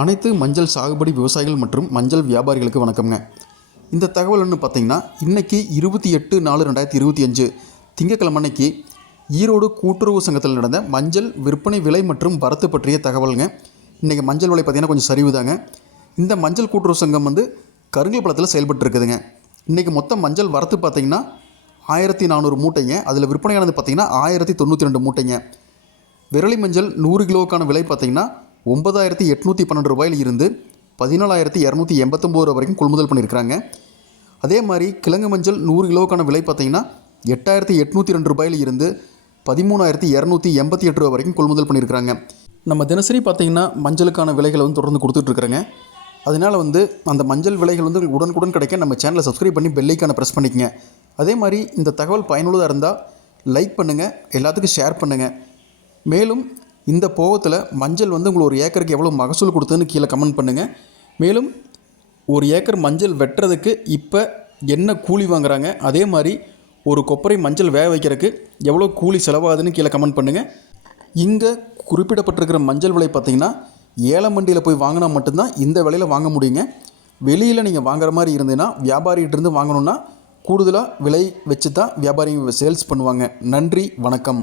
அனைத்து மஞ்சள் சாகுபடி விவசாயிகள் மற்றும் மஞ்சள் வியாபாரிகளுக்கு வணக்கம்ங்க. இந்த தகவல்னு பார்த்தீங்கன்னா இன்றைக்கி 28/4/2025 திங்கட்கிழமை அன்னைக்கு ஈரோடு கூட்டுறவு சங்கத்தில் நடந்த மஞ்சள் விற்பனை விலை மற்றும் வரத்து பற்றிய தகவலுங்க. இன்றைக்கி மஞ்சள் விலை பார்த்திங்கன்னா கொஞ்சம் சரிவுதாங்க. இந்த மஞ்சள் கூட்டுறவு சங்கம் கருங்கல்பாளையத்தில் செயல்பட்டு இருக்குதுங்க. இன்றைக்கி மொத்தம் மஞ்சள் வரத்து பார்த்திங்கன்னா 1400 மூட்டைங்க. அதில் விற்பனையானது பார்த்திங்கன்னா 1092 மூட்டைங்க. விரலி மஞ்சள் 100 கிலோவுக்கான விலை பார்த்திங்கன்னா 9812 ரூபாயில் இருந்து 14289 ரூபா வரைக்கும் கொள்முதல் பண்ணியிருக்கிறாங்க. அதே மாதிரி கிழங்கு மஞ்சள் 100 கிலோவுக்கான விலை பார்த்திங்கன்னா 8802 ரூபாயில் இருந்து 13288 ரூபா வரைக்கும் கொள்முதல் பண்ணியிருக்கிறாங்க. நம்ம தினசரி பார்த்திங்கன்னா மஞ்சளுக்கான விலைகளை தொடர்ந்து கொடுத்துட்ருக்குறேங்க. அதனால் அந்த மஞ்சள் விலைகள் உடனுக்குடன் கிடைக்க நம்ம சேனலை சப்ஸ்கிரைப் பண்ணி பெல் ஐக்கானை ப்ரெஸ் பண்ணிக்கங்க. அதே மாதிரி இந்த தகவல் பயனுள்ளதாக இருந்தால் லைக் பண்ணுங்கள், எல்லாத்துக்கும் ஷேர் பண்ணுங்கள். மேலும் இந்த போகத்தில் மஞ்சள் உங்களுக்கு ஒரு ஏக்கருக்கு எவ்வளோ மகசூல் கொடுத்ததுன்னு கீழே கமெண்ட் பண்ணுங்கள். மேலும் ஒரு ஏக்கர் மஞ்சள் வெட்டுறதுக்கு இப்போ என்ன கூலி வாங்குறாங்க, அதே மாதிரி ஒரு கொப்பரை மஞ்சள் வேக வைக்கிறதுக்கு எவ்வளோ கூலி செலவாகுதுன்னு கீழே கமெண்ட் பண்ணுங்கள். இங்கே குறிப்பிடப்பட்டிருக்கிற மஞ்சள் விலை பார்த்திங்கன்னா ஏல மண்டியில் போய் வாங்கினா மட்டும்தான் இந்த விலையில் வாங்க முடியுங்க. வெளியில் நீங்கள் வாங்குற மாதிரி இருந்ததுன்னா வியாபாரிகிட்டேருந்து வாங்கணுன்னா கூடுதலாக விலை வச்சு தான் வியாபாரிங்க சேல்ஸ் பண்ணுவாங்க. நன்றி, வணக்கம்.